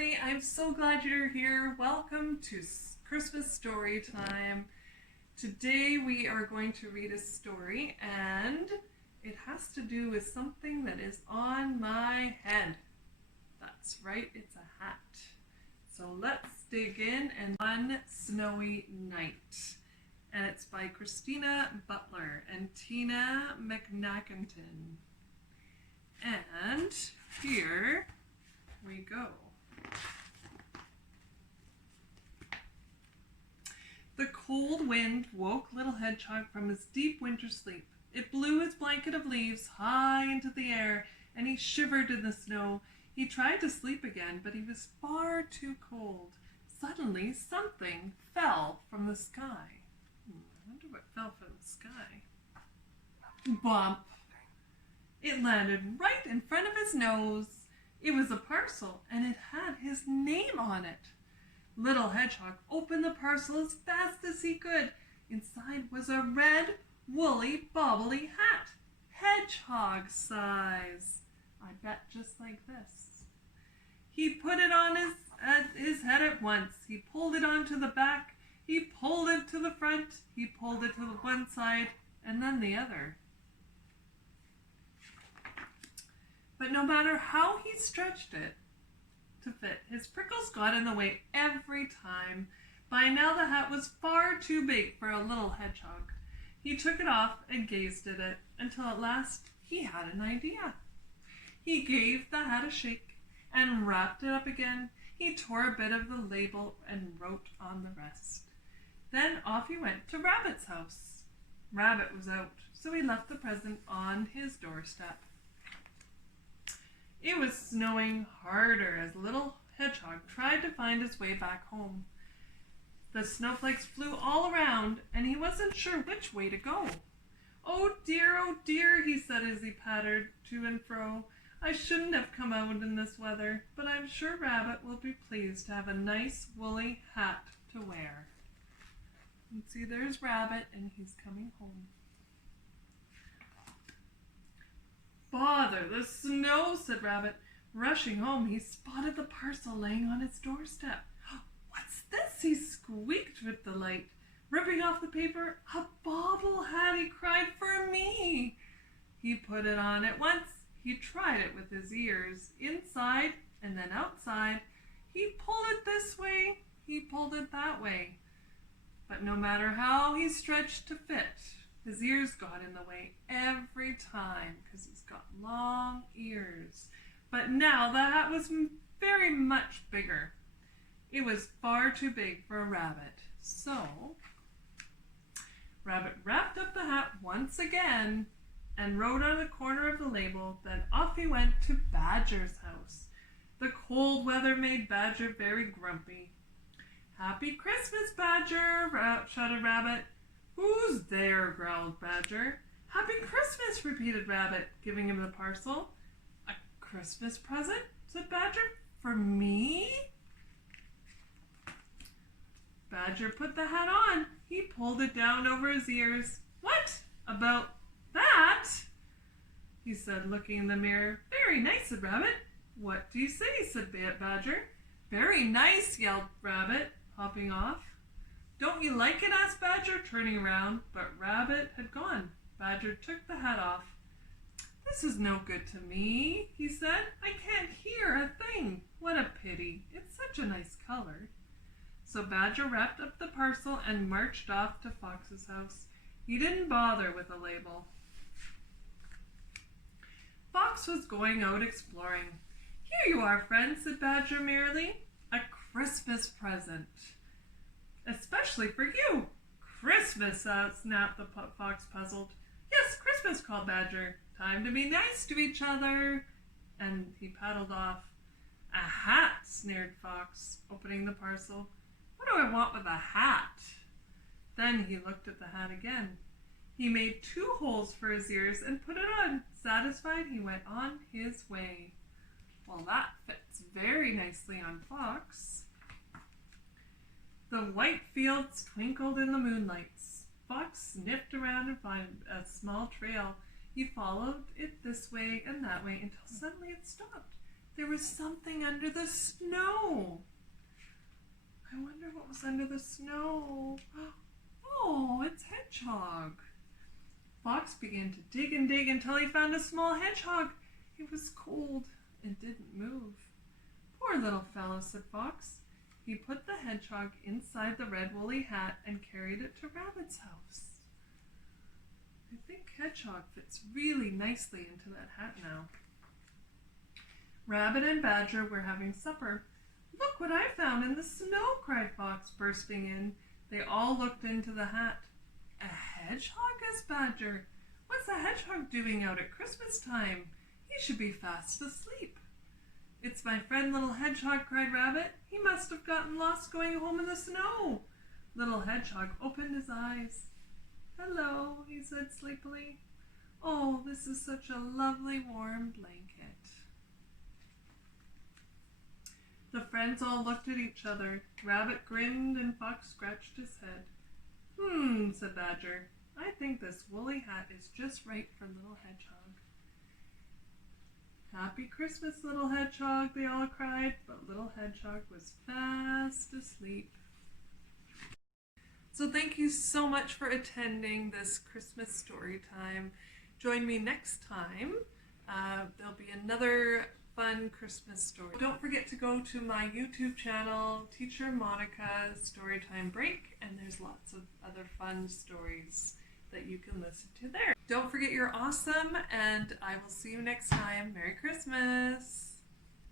everybody. I'm so glad you're here. Welcome to Christmas story time. Today we are going to read a story and it has to do with something that is on my head. That's right, it's a hat. So let's dig in. And One Snowy Night. And it's by Christina Butler and t.monica. And here we go. The cold wind woke Little Hedgehog from his deep winter sleep. It blew his blanket of leaves high into the air, and he shivered in the snow. He tried to sleep again, but he was far too cold. Suddenly, something fell from the sky. I wonder what fell from the sky. Bump! It landed right in front of his nose. It was a parcel, and it had his name on it. Little Hedgehog opened the parcel as fast as he could. Inside was a red, woolly, bobbly hat, hedgehog size. I bet just like this. He put it on his head at once. He pulled it onto the back. He pulled it to the front. He pulled it to the one side and then the other. But no matter how he stretched it to fit, his prickles got in the way every time. By now the hat was far too big for a little hedgehog. He took it off and gazed at it until at last he had an idea. He gave the hat a shake and wrapped it up again. He tore a bit of the label and wrote on the rest. Then off he went to Rabbit's house. Rabbit was out, so he left the present on his doorstep. It was snowing harder as Little Hedgehog tried to find his way back home. The snowflakes flew all around, and he wasn't sure which way to go. Oh dear, he said as he pattered to and fro. I shouldn't have come out in this weather, but I'm sure Rabbit will be pleased to have a nice woolly hat to wear. And see, there's Rabbit, and he's coming home. Bother the snow, said Rabbit. Rushing home, he spotted the parcel laying on his doorstep. What's this? He squeaked with delight. Ripping off the paper, a bobble hat, he cried, for me. He put it on at once. He tried it with his ears, inside and then outside. He pulled it this way, he pulled it that way. But no matter how he stretched to fit, his ears got in the way every time because he's got long ears. But now the hat was very much bigger. It was far too big for a rabbit. So Rabbit wrapped up the hat once again and wrote on the corner of the label. Then off he went to Badger's house. The cold weather made Badger very grumpy. Happy Christmas, Badger, shouted Rabbit. Who's there? Growled Badger. Happy Christmas, repeated Rabbit, giving him the parcel. A Christmas present? Said Badger. For me? Badger put the hat on. He pulled it down over his ears. What about that? He said, looking in the mirror. Very nice, said Rabbit. What do you say? Said Badger. Very nice, yelled Rabbit, hopping off. Don't you like it? Asked Badger, turning around, but Rabbit had gone. Badger took the hat off. This is no good to me, he said. I can't hear a thing. What a pity. It's such a nice color. So Badger wrapped up the parcel and marched off to Fox's house. He didn't bother with a label. Fox was going out exploring. Here you are, friend, said Badger merrily. A Christmas present. Especially for you. Christmas, snapped the fox, puzzled. Yes, Christmas, called Badger. Time to be nice to each other. And he paddled off. A hat, sneered Fox, opening the parcel. What do I want with a hat? Then he looked at the hat again. He made 2 holes for his ears and put it on. Satisfied, he went on his way. Well, that fits very nicely on Fox. The white fields twinkled in the moonlights. Fox sniffed around and found a small trail. He followed it this way and that way until suddenly it stopped. There was something under the snow. I wonder what was under the snow. Oh, it's Hedgehog. Fox began to dig and dig until he found a small hedgehog. It was cold and didn't move. Poor little fellow, said Fox. He put the hedgehog inside the red woolly hat and carried it to Rabbit's house. I think Hedgehog fits really nicely into that hat now. Rabbit and Badger were having supper. Look what I found in the snow, cried Fox, bursting in. They all looked into the hat. A hedgehog, asked Badger. What's a hedgehog doing out at Christmas time? He should be fast asleep. It's my friend Little Hedgehog, cried Rabbit. He must have gotten lost going home in the snow. Little Hedgehog opened his eyes. Hello, he said sleepily. Oh, this is such a lovely warm blanket. The friends all looked at each other. Rabbit grinned and Fox scratched his head. Said Badger. I think this woolly hat is just right for Little Hedgehog. Happy Christmas, Little Hedgehog, they all cried, but Little Hedgehog was fast asleep. So thank you so much for attending this Christmas story time. Join me next time. There'll be another fun Christmas story. Don't forget to go to my YouTube channel, t.monica Storytime Break, and there's lots of other fun stories that you can listen to there. Don't forget you're awesome, and I will see you next time. Merry Christmas!